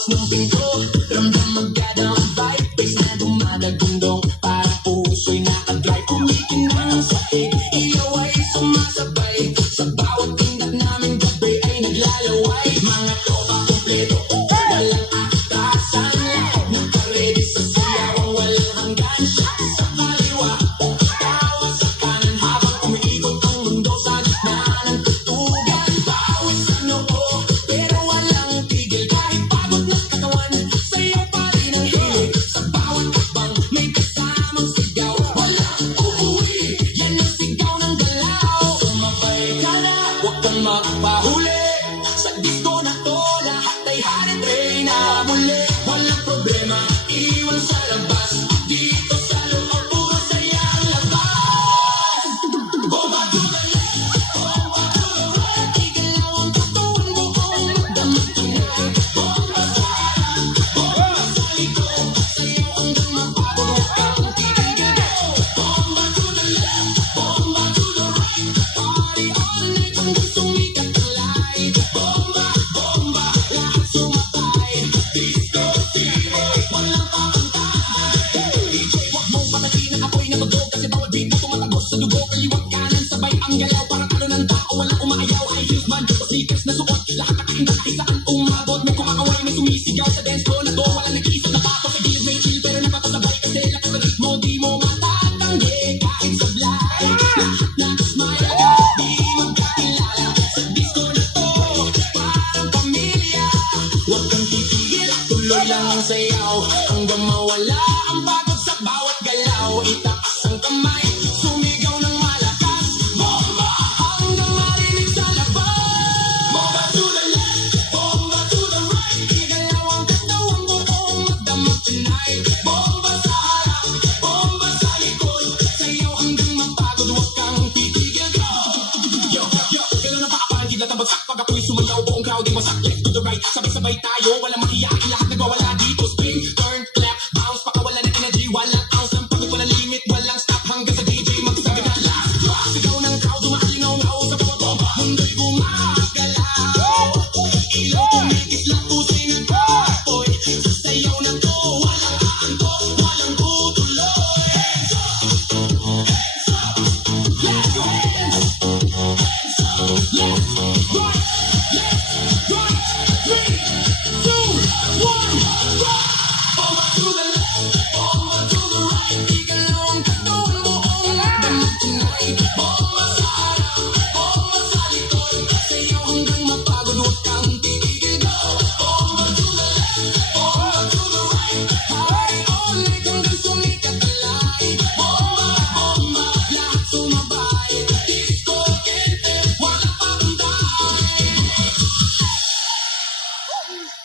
bukas ng pinto, ramdam magkadang vibe, bass na dumadagundong, parang puso'y nakadrive. Umikin ng sahig, iyaw ay sumasabay, sa bawat ingat namin gabi ay naglalaway. Mga tropa kumpleto, walang aktasan, lahat nagka-ready sa siyaw, walang hanggan. Shot sa kaliwa, tawa sa kanan, habang umiikot ang mundo sa gitna ng tutugan. Bawat sa noo, pero walang tigil, kahit pagod na katawan, sayaw pa rin ang hilig. Sa bawat hakbang, may kasamang sigaw, walang uuwi, yan ang sigaw ng galaw. Sumabay ka na, huwag kang makapahuli, sa disco na to, lahat ay hari-tray na muli. Walang problema, iwan sa labas, dito sa loob, puro saya ang labas. Bomba to the left, bomba to the right, igalaw ang katawan, buong magdamag tonight. Bomba sa harap, bomba sa likod, sayaw hanggang mapagod, huwag kang titigil. Bomba to the left, bomba to the right, party all night hanggang sumikat ang light. Bomba, bomba, lahat sumakay, disco fever, walang kakantay. DJ, wag mong patatin ang apoy na magdog, kasi bawat beat mo tumatagos sa dugo. Kaliwat kanan, sabay ang galaw, parang ano ng tao, walang umaayaw. High heels man, o sneakers na suot, lahat nakainda kahit saan umabot. May kumakaway, may sumisigaw sa dance floor na to, walang nag-iisip na pato. Sa gilid may chill, pero napapasabay kasi lakas ng ritmo, di mo matatanggi kahit sablay. Lahat nakasmile agad, di magkakilala, sa disco na to, parang pamilya. Huwag kang titigil, tuloy lang ang sayaw, hanggang mawala ang pagod sa bawat galaw. Itaas ang kamay, sumigaw ng malakas, bomba, hanggang marinig sa labas. Bomba to the left, bomba to the right, igalaw ang katawan, buong magdamag tonight. Bomba sa harap, bomba sa likod, sayaw hanggang mapagod, huwag kang titigil. Yo, yo, kailan na pa parang gigla tabagsak, pag ako'y sumayaw, buong crowd ay wasak. Left to the right, sabay-sabay tayo, walang mahiyain, lahat nagwawala.